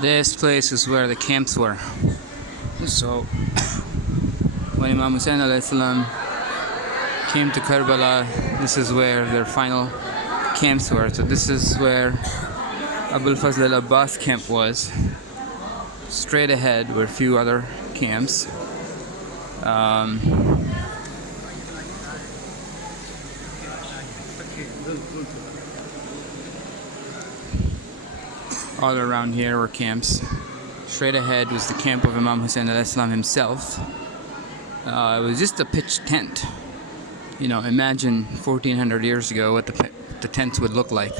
This place is where the camps were. So when Imam Hussein alayhi salam came to Karbala, this is where their final camps were. So this is where Abul Fazl al-Abbas camp was. Straight ahead were a few other camps. All around here were camps. Straight ahead was the camp of Imam Hussein alayhi salam himself. It was just a pitched tent. You know, imagine 1400 years ago what the tents would look like.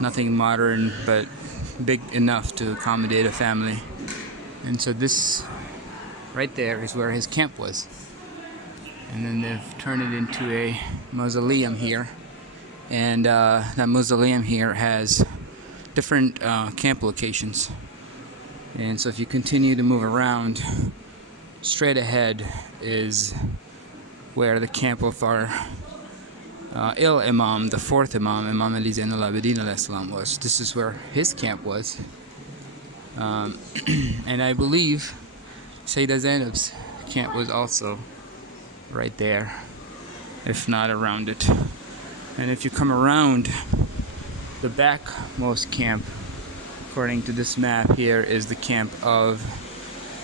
Nothing modern, but big enough to accommodate a family. And so this right there is where his camp was. And then they've turned it into a mausoleum here. And that mausoleum here has different camp locations. And so if you continue to move around, straight ahead is where the camp of our Imam, the fourth Imam, Imam Ali Zain al-Abidin alayhi salam was. This is where his camp was. And I believe Sayyidah Zainab's camp was also right there, if not around it. And if you come around the backmost camp, according to this map here, is the camp of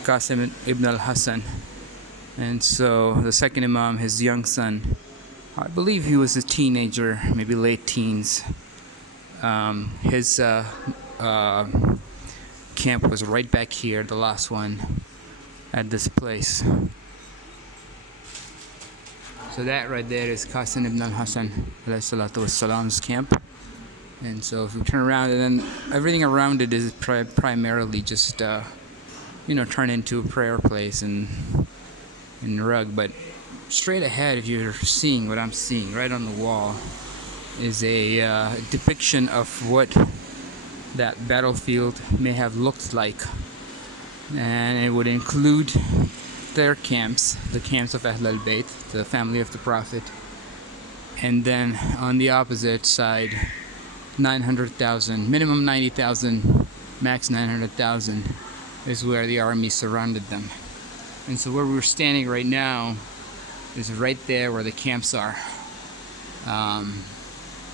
Qasim ibn al-Hassan. And so the second Imam, his young son, I believe he was a teenager, maybe late teens. His camp was right back here, the last one, at this place. So that right there is Qasim ibn al-Hassan alayhi salatu wassalam's camp. And so if we turn around, and then everything around it is primarily just, turned into a prayer place and rug. But straight ahead, if you're seeing what I'm seeing right on the wall, is a depiction of what that battlefield may have looked like. And it would include their camps, the camps of Ahl al-Bayt, the family of the Prophet. And then on the opposite side, 900,000, minimum 90,000, max 900,000 is where the army surrounded them. And so where we're standing right now is right there where the camps are.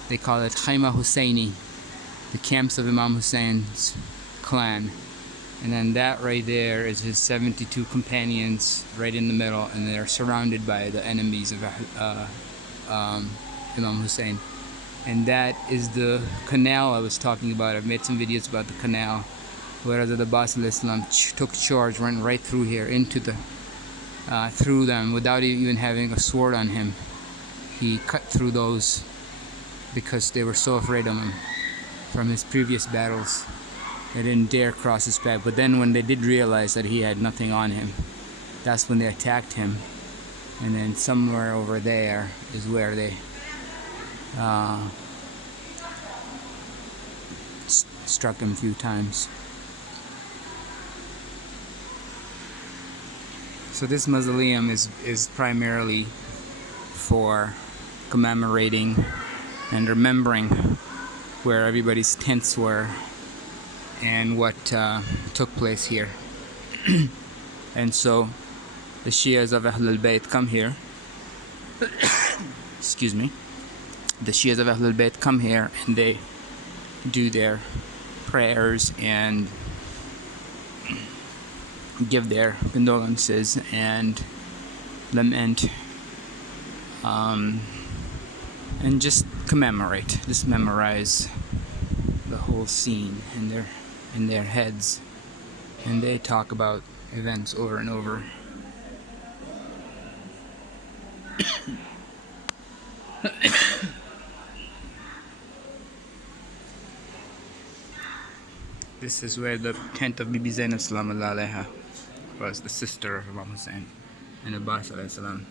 They call it Khaima Hussaini, the camps of Imam Hussein's clan. And then that right there is his 72 companions right in the middle, and they're surrounded by the enemies of Imam Hussein. And that is the canal I was talking about. I've made some videos about the canal, where the Abbas al-Islam took charge, went right through here, into the through them, without even having a sword on him. He cut through those because they were so afraid of him from his previous battles. They didn't dare cross his path. But then when they did realize that he had nothing on him, that's when they attacked him. And then somewhere over there is where they struck him a few times. So this mausoleum is primarily for commemorating and remembering where everybody's tents were and what took place here. And so the Shias of Ahl al-Bayt come here. Excuse me. The Shias of Ahl al-Bayt come here and they do their prayers and give their condolences and lament, and just commemorate, just memorize the whole scene in their heads, and they talk about events over and over. This is where the tent of Bibi Zainab Salamallah Alaiha was, the sister of Imam Hussein and Abbas alayhi salam.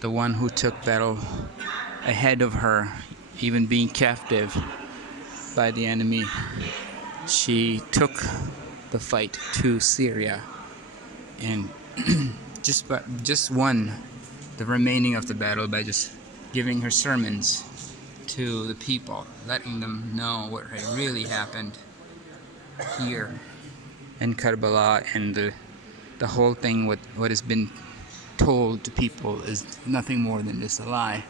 The one who took battle ahead of her, even being captive by the enemy. She took the fight to Syria and just won the remaining of the battle by just giving her sermons to the people, letting them know what had really happened here in Karbala, and the whole thing, what has been told to people, is nothing more than just a lie.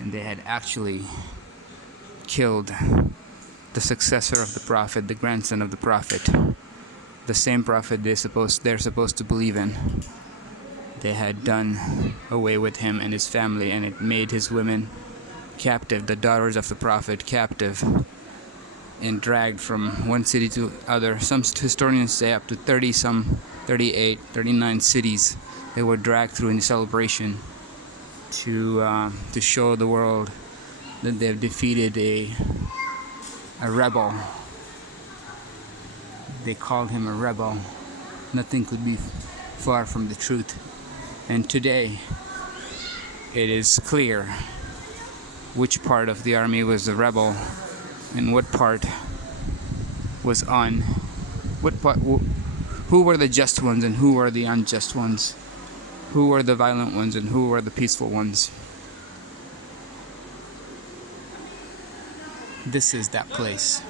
And they had actually killed the successor of the Prophet, the grandson of the Prophet, the same Prophet they're supposed to believe in. They had done away with him and his family, and it made his women captive, the daughters of the Prophet captive, and dragged from one city to other. Some historians say up to 30, some 38, 39 cities they were dragged through in celebration to show the world that they've defeated a rebel. They called him a rebel. Nothing could be far from the truth. And today, it is clear which part of the army was the rebel and what part was on. Who were the just ones and who were the unjust ones? Who were the violent ones and who were the peaceful ones? This is that place.